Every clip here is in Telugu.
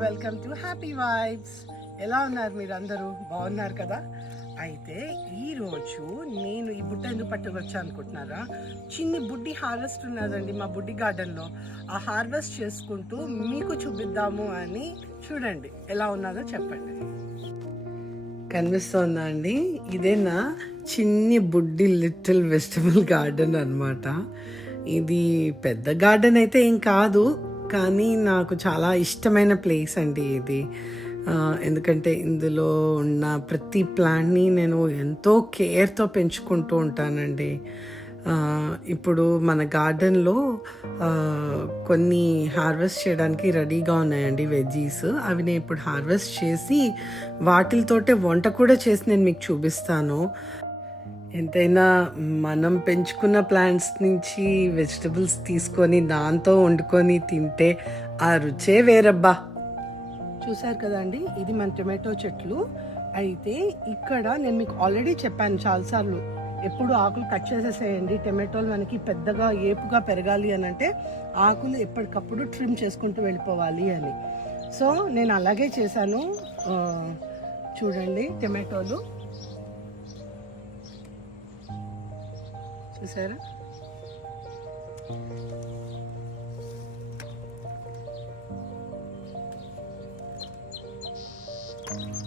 Welcome to happy vibes. ఎలా ఉన్నారు మీరు అందరూ? బాగున్నారు కదా? అయితే ఈరోజు నేను ఈ బుట్ట ఎందుకు పట్టుకొచ్చా అనుకుంటున్నారా? చిన్ని బుడ్డి హార్వెస్ట్ ఉన్నదండి మా బుడ్డి గార్డెన్లో. ఆ హార్వెస్ట్ చేసుకుంటూ మీకు చూపిద్దాము అని. చూడండి ఎలా ఉన్నదో చెప్పండి. కనిపిస్తుందా అండి? ఇదే నా చిన్ని బుడ్డి లిటిల్ వెజిటబుల్ గార్డెన్ అన్నమాట. ఇది పెద్ద గార్డెన్ అయితే ఏం కాదు, కానీ నాకు చాలా ఇష్టమైన ప్లేస్ అండి ఇది. ఎందుకంటే ఇందులో ఉన్న ప్రతి ప్లాంట్ని నేను ఎంతో కేర్తో పెంచుకుంటూ ఉంటానండి. ఇప్పుడు మన గార్డెన్లో కొన్ని హార్వెస్ట్ చేయడానికి రెడీగా ఉన్నాయండి వెజ్జీస్. అవి నేను ఇప్పుడు హార్వెస్ట్ చేసి వాటితోటే వంట కూడా చేసి నేను మీకు చూపిస్తాను. ఎంతైనా మనం పెంచుకున్న ప్లాంట్స్ నుంచి వెజిటబుల్స్ తీసుకొని దాంతో వండుకొని తింటే ఆ రుచే వేరబ్బా. చూసారు కదండి, ఇది మన టొమాటో చెట్లు. అయితే ఇక్కడ నేను మీకు ఆల్రెడీ చెప్పాను చాలాసార్లు, ఎప్పుడు ఆకులు కట్ చేసేసేయండి. టొమాటోలు మనకి పెద్దగా ఏపుగా పెరగాలి అని అంటే ఆకులు ఎప్పటికప్పుడు ట్రిమ్ చేసుకుంటూ వెళ్ళిపోవాలి అని. సో నేను అలాగే చేశాను. చూడండి టొమాటోలు చూసారా?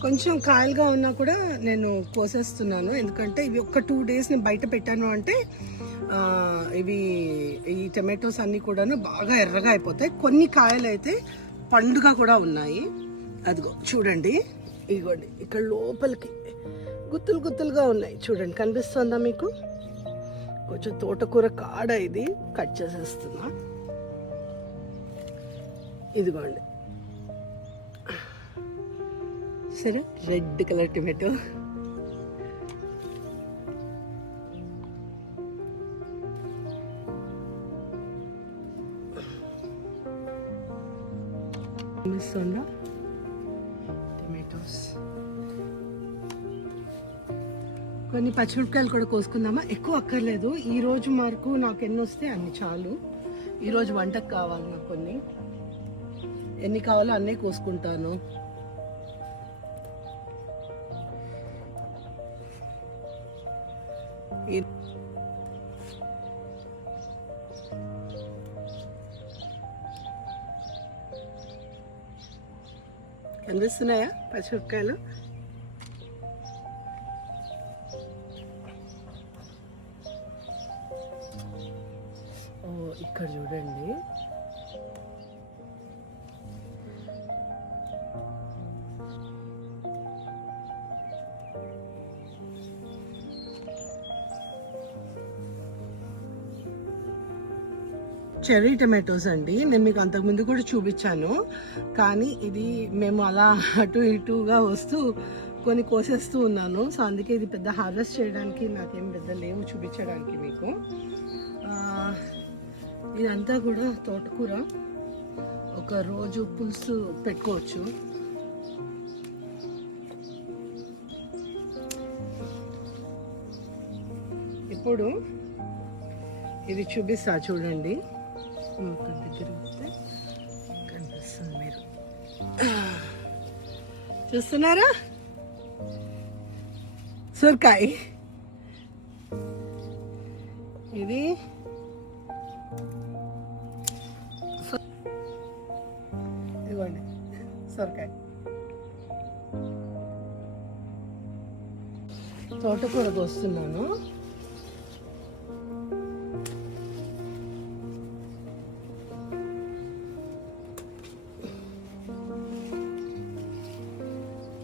కొంచెం కాయలుగా ఉన్నా కూడా నేను కోసేస్తున్నాను, ఎందుకంటే ఇవి ఒక 2 days నేను బయట పెట్టాను అంటే ఇవి ఈ టమాటోస్ అన్నీ కూడాను బాగా ఎర్రగా అయిపోతాయి. కొన్ని కాయలు అయితే పండుగ కూడా ఉన్నాయి. అదిగో చూడండి, ఇదిగోండి ఇక్కడ లోపలికి గుత్తులు గుత్తులుగా ఉన్నాయి. చూడండి, కనిపిస్తుందా మీకు? కొంచెం తోటకూర కాడ ఇది కట్ చేసేస్తున్నా. ఇదిగోండి, సరే, రెడ్ కలర్ టొమాటో. కనిపిస్తుందా టొమాటోస్? కొన్ని పచ్చిమిరపకాయలు కూడా కోసుకుందామా? ఎక్కువ అక్కర్లేదు, ఈ రోజు వరకు నాకు ఎన్ని వస్తే అన్ని చాలు. ఈరోజు వంటకు కావాలి నాకు. కొన్ని ఎన్ని కావాలో అన్నీ కోసుకుంటాను. కనిపిస్తున్నాయా పచ్చిమిరపకాయలు? ఇక్కడ చూడండి, చెర్రీ టమాటోస్ అండి. నేను మీకు అంతకుముందు కూడా చూపించాను, కానీ ఇది మేము అలా అటు ఇటుగా వస్తూ కొన్ని కోసేస్తూ ఉన్నాను. సో అందుకే ఇది పెద్ద హార్వెస్ట్ చేయడానికి నాకేం పెద్ద లేవు చూపించడానికి మీకు. ఇదంతా కూడా తోటకూర, ఒక రోజు పులుసు పెట్టుకోవచ్చు. ఇప్పుడు ఇది చూపిస్తా చూడండి, దగ్గర వస్తే కనిపిస్తుంది. మీరు చూస్తున్నారా? సొరకాయ. ఇది ఇదిగోండి సొరకాయ. తోటకూరకు వస్తున్నాను.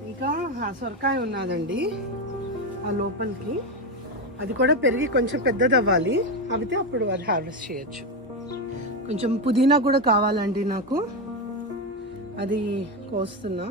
ఇంకా సొరకాయ ఉన్నదండి ఆ లోపలికి, అది కూడా పెరిగి కొంచెం పెద్దది అవ్వాలి. అయితే అప్పుడు అది హార్వెస్ట్ చేయొచ్చు. కొంచెం పుదీనా కూడా కావాలండి నాకు, అది కోస్తున్నా.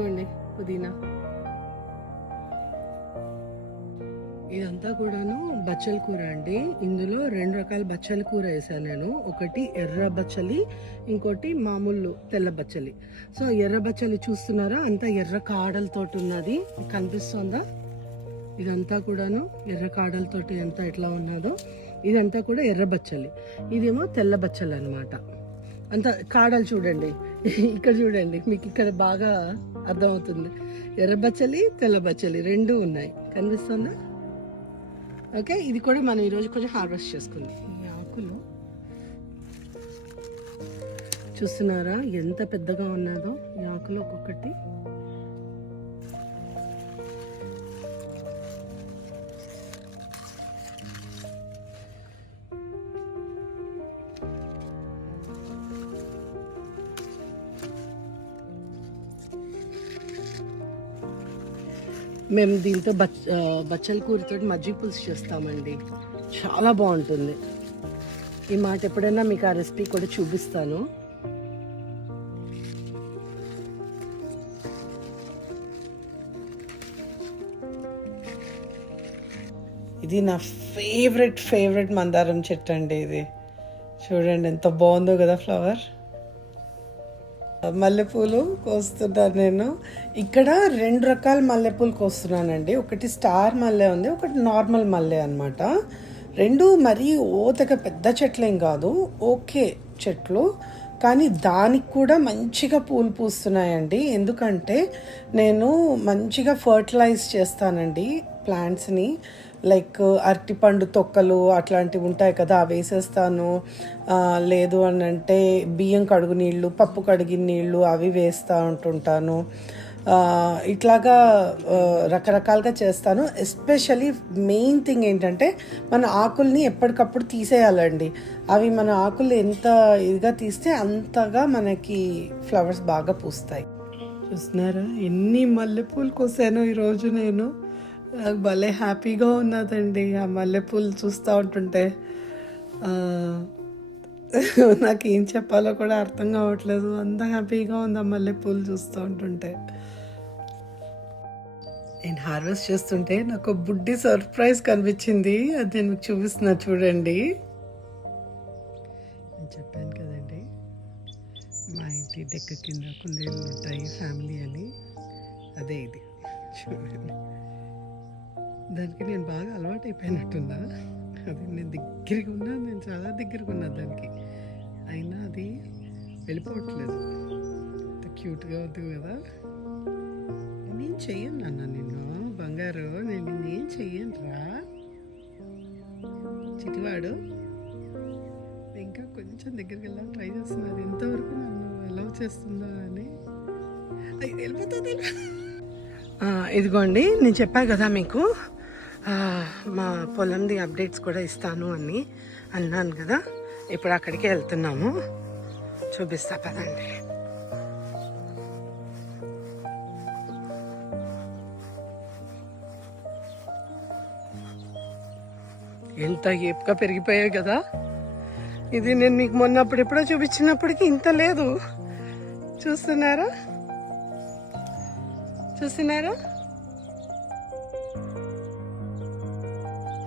ఇదిగోండి పుదీనా. ఇదంతా కూడాను బచ్చల కూర అండి. ఇందులో 2 రకాల బచ్చల కూర వేసాను నేను. ఒకటి ఎర్ర బచ్చలి, ఇంకోటి మామూలు తెల్ల బచ్చలి. సో ఎర్ర బచ్చలి చూస్తున్నారా, అంతా ఎర్ర కాడలతోటి ఉన్నది, కనిపిస్తుందా? ఇదంతా కూడాను ఎర్ర కాడలతోటి అంతా ఎట్లా ఉన్నదో ఇదంతా కూడా ఎర్ర బచ్చలి. ఇదేమో తెల్ల బచ్చలి అనమాట. అంత కాడలు చూడండి, ఇక్కడ చూడండి, మీకు ఇక్కడ బాగా అర్థమవుతుంది. ఎర్ర బచ్చలి తెల్ల బచ్చలి 2 ఉన్నాయి, కనిపిస్తుందా? ఓకే, ఇది కూడా మనం ఈరోజు కొంచెం హార్వెస్ట్ చేసుకుందాం. ఈ ఆకులు చూస్తున్నారా ఎంత పెద్దగా ఉన్నదో, ఈ ఆకులు ఒక్కొక్కటి. మేము దీంతో బచ్చల కూరతో మజ్జిగ పులుసు చేస్తామండి, చాలా బాగుంటుంది. ఈ మాట ఎప్పుడైనా మీకు ఆ రెసిపీ కూడా చూపిస్తాను. ఇది నా ఫేవరెట్ మందారం చెట్టు అండి. ఇది చూడండి ఎంత బాగుందో కదా ఫ్లవర్. మల్లెపూలు కోస్తున్నాను నేను. ఇక్కడ 2 రకాల మల్లెపూలు కోస్తున్నానండి. ఒకటి స్టార్ మల్లె ఉంది, ఒకటి నార్మల్ మల్లె అనమాట. 2 మరీ ఓతగా పెద్ద చెట్లేం కాదు, ఓకే చెట్లు, కానీ దానికి కూడా మంచిగా పూలు పూస్తున్నాయండి. ఎందుకంటే నేను మంచిగా ఫర్టిలైజ్ చేస్తానండి ప్లాంట్స్ని. లైక్ అరటిపండు తొక్కలు అట్లాంటివి ఉంటాయి కదా, అవి వేసేస్తాను. లేదు అని అంటే బియ్యం కడుగు నీళ్ళు, పప్పు కడిగిన నీళ్ళు అవి వేస్తూ ఉంటుంటాను. ఇట్లాగా రకరకాలుగా చేస్తాను. ఎస్పెషలీ మెయిన్ థింగ్ ఏంటంటే మన ఆకుల్ని ఎప్పటికప్పుడు తీసేయాలండి. అవి మన ఆకులు ఎంత ఇదిగా తీస్తే అంతగా మనకి ఫ్లవర్స్ బాగా పూస్తాయి. చూస్తున్నారా ఎన్ని మల్లెపూలు కోసాను ఈరోజు నేను. నాకు భలే హ్యాపీగా ఉన్నదండి ఆ మల్లెపూలు చూస్తూ ఉంటుంటే. నాకు ఏం చెప్పాలో కూడా అర్థం కావట్లేదు, అంత హ్యాపీగా ఉంది ఆ మల్లెపూలు చూస్తూ ఉంటుంటే. నేను హార్వెస్ట్ చేస్తుంటే నాకు బుడ్డి సర్ప్రైజ్ కనిపించింది, అది నేను మీకు చూపిస్తున్నా చూడండి. నేను చెప్పాను కదండి మా ఇంటి డెక్క కింద కుందేళ్ళు ఉంటాయి ఫ్యామిలీ అని, అదే ఇది చూడండి. దానికి నేను బాగా అలవాటు అయిపోయినట్టున్నా. అది నేను దగ్గరగా ఉన్నా, నేను చాలా దగ్గరగా ఉన్నా దానికి, అయినా అది వెళ్ళిపోవట్లేదు. అంత క్యూట్గా ఉంది కదా. నేను చెయ్యను నాన్న, నిన్ను బంగారు, నేను నిన్నేం చెయ్యను రా చిటివాడు. ఇంకా కొంచెం దగ్గరికి వెళ్ళాలి ట్రై చేస్తున్నారు, ఎంతవరకు నన్ను ఎలా చేస్తుందో అని. అది వెళ్ళిపోతుంది. ఇదిగోండి నేను చెప్పాను కదా మీకు మా పొలంది అప్డేట్స్ కూడా ఇస్తాను అని అన్నాను కదా. ఇప్పుడు అక్కడికి వెళ్తున్నాము, చూపిస్తా పదండి. ఎంత ఏపుగా పెరిగిపోయాయి కదా. ఇది నేను మీకు మొన్నప్పుడు ఎప్పుడో చూపించినప్పటికీ ఇంత లేదు. చూస్తున్నారా చూస్తున్నారా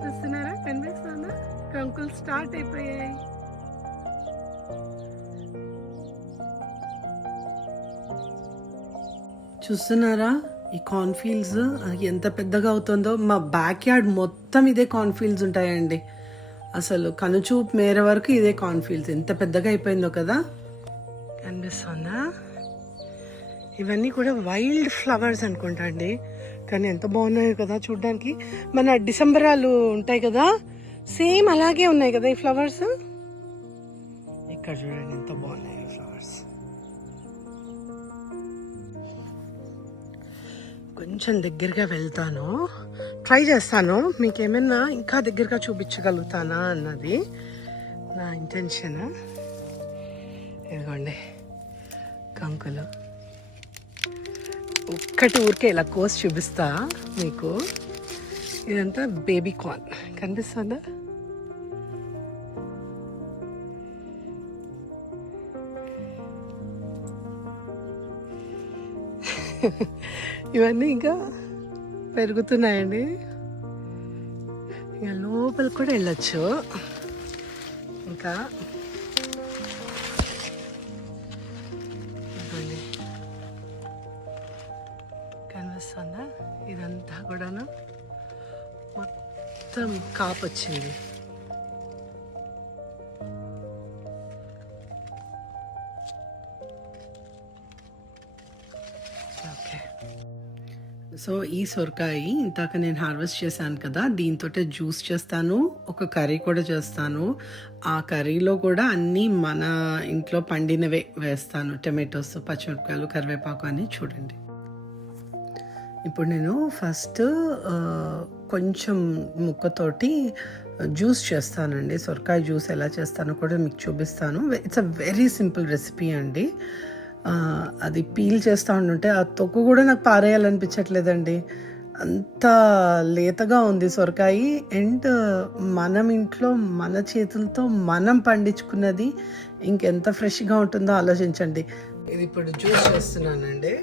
చూస్తున్నారా కనిపిస్తుందా? కంకులు స్టార్ట్ అయిపోయాయి. చూస్తున్నారా ఈ కార్న్ఫీల్డ్స్ ఎంత పెద్దగా అవుతుందో. మా బ్యాక్ యార్డ్ మొత్తం ఇదే కార్న్ఫీల్డ్స్ ఉంటాయండి. అసలు కనుచూపు మేర వరకు ఇదే కార్న్ఫీల్డ్స్. ఎంత పెద్దగా అయిపోయిందో కదా, కనిపిస్తుందా? ఇవన్నీ కూడా వైల్డ్ ఫ్లవర్స్ అనుకుంటా అండి, కానీ ఎంత బాగున్నాయో కదా చూడడానికి. మన డిసెంబరాలు ఉంటాయి కదా, సేమ్ అలాగే ఉన్నాయి కదా ఈ ఫ్లవర్స్. ఇక్కడ చూడండి ఎంత బాగున్నాయి ఈ ఫ్లవర్స్. కొంచెం దగ్గరగా వెళ్తాను, ట్రై చేస్తాను మీకు ఏమైనా ఇంకా దగ్గరగా చూపించగలుగుతానా అన్నది నా ఇంటెన్షన్. ఇదిగోండి కంకులు ఒక్కటి ఊరికే ఇలా కోసి చూపిస్తా మీకు. ఇదంతా బేబీ కార్న్ కనిపిస్తుందా? ఇవన్నీ ఇంకా పెరుగుతున్నాయండి. ఇంకా లోపలికి కూడా వెళ్ళొచ్చు. ఇంకా కనిపిస్తుందా? ఇదంతా కూడాను మొత్తం కాపు వచ్చింది. ఓకే, సో ఈ సొరకాయ ఇంతాక నేను హార్వెస్ట్ చేశాను కదా, దీంతో జ్యూస్ చేస్తాను, ఒక కర్రీ కూడా చేస్తాను. ఆ కర్రీలో కూడా అన్నీ మన ఇంట్లో పండినవే వేస్తాను, టమాటోస్, పచ్చిమిరపకాయలు, కరివేపాకు అని. చూడండి, ఇప్పుడు నేను ఫస్ట్ కొంచెం ముక్కతోటి జ్యూస్ చేస్తానండి. సొరకాయ జ్యూస్ ఎలా చేస్తానో కూడా మీకు చూపిస్తాను. It's a very simple recipe అండి. అది పీల్ చేస్తూ ఉంటుంటే ఆ తొక్కు కూడా నాకు పారేయాలనిపించట్లేదండి, అంత లేతగా ఉంది సొరకాయ. అండ్ మనం ఇంట్లో మన చేతులతో మనం పండించుకున్నది ఇంకెంత ఫ్రెష్గా ఉంటుందో ఆలోచించండి. ఇది ఇప్పుడు జ్యూస్ చేస్తున్నానండి.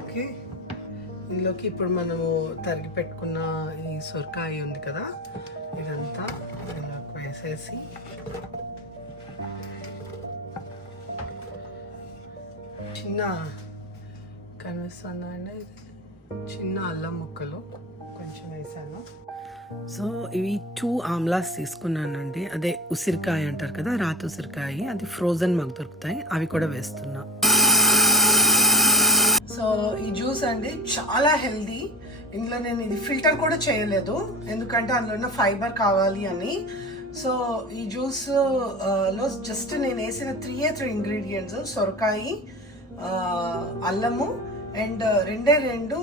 ఓకే, ఇందులోకి ఇప్పుడు మనము తరిగి పెట్టుకున్న ఈ సొరకాయ ఉంది కదా, ఇదంతా ఇందులోకి వేసేసి చిన్న కనిపిస్తుందండి, చిన్న అల్లం ముక్కలు కొంచెం వేసాను. సో ఇవి 2 ఆమ్లాస్ తీసుకున్నానండి, అదే ఉసిరికాయ అంటారు కదా, రాతి ఉసిరికాయ, అది ఫ్రోజన్ మాకు దొరుకుతాయి, అవి కూడా వేస్తున్నా. సో ఈ జ్యూస్ అండి చాలా హెల్దీ. ఇందులో నేను ఇది ఫిల్టర్ కూడా చేయలేదు, ఎందుకంటే అందులో ఉన్న ఫైబర్ కావాలి అని. సో ఈ జ్యూస్ లో జస్ట్ నేను వేసిన 3 ఇంగ్రీడియంట్స్, సొరకాయ, అల్లము అండ్ 2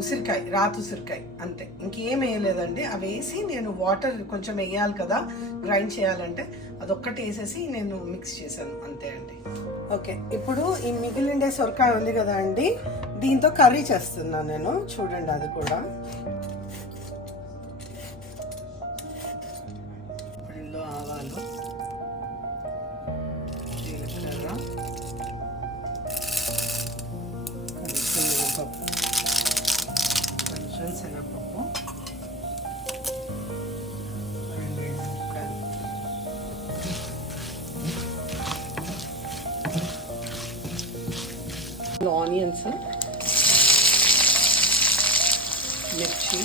ఉసిరికాయ, రాతి ఉసిరికాయ, అంతే, ఇంకేం వేయలేదండి. అవి వేసి నేను వాటర్ కొంచెం వేయాలి కదా గ్రైండ్ చేయాలంటే, అదొక్కటి వేసేసి నేను మిక్స్ చేశాను, అంతే అండి. ఓకే, ఇప్పుడు ఈ మిగిలిండే సొరకాయ ఉంది కదా అండి, దీంతో కర్రీ చేస్తున్నాను నేను. చూడండి, అది కూడా ఇందులో ఆవాలు, జీలకర్ర, కొంచెం మినపప్పు, కొంచెం శనగపప్పు, 2 ముక్కలు, ఆనియన్స్, మిర్చి,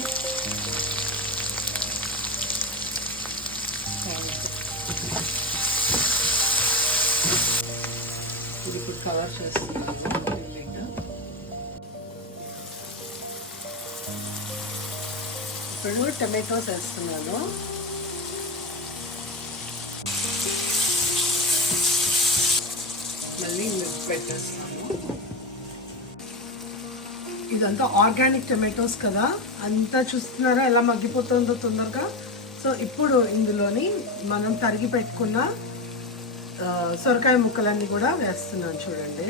ఇది ఇప్పుడు కవర్ చేస్తున్నాను. ఇప్పుడు టమాటోస్ వేస్తున్నాను. మళ్ళీ మిక్స్ పెట్టేస్తాను. ఇదంతా ఆర్గానిక్ టమాటోస్ కదా, అంతా చూస్తున్నారా ఎలా మగ్గిపోతుందో తొందరగా. సో ఇప్పుడు ఇందులోని మనం తరిగి పెట్టుకున్న సొరకాయ ముక్కలన్నీ కూడా వేస్తున్నాను. చూడండి,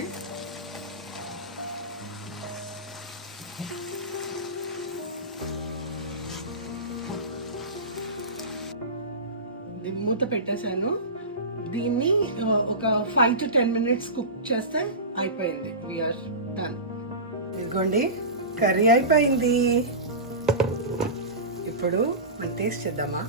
మూత పెట్టేశాను. దీన్ని ఒక 5 to 10 minutes కుక్ చేస్తే అయిపోయింది. We are done. ఇదిగోండి, కర్రీ అయిపోయింది. ఇప్పుడు మనం టేస్ట్ చేద్దామా?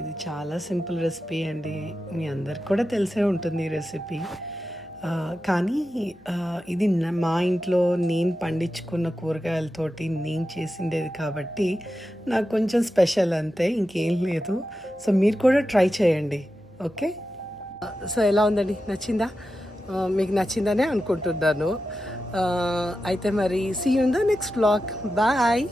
ఇది చాలా సింపుల్ రెసిపీ అండి, మీ అందరికి కూడా తెలిసే ఉంటుంది ఈ రెసిపీ. కానీ ఇది మా ఇంట్లో నేను పండించుకున్న కూరగాయలతోటి నేను చేసిండేది కాబట్టి నాకు కొంచెం స్పెషల్, అంతే, ఇంకేం లేదు. సో మీరు కూడా ట్రై చేయండి. ఓకే, సో ఎలా ఉందండి? నచ్చిందా? మీకు నచ్చిందనే అనుకుంటున్నాను. అయితే మరి see you in the next vlog. Bye.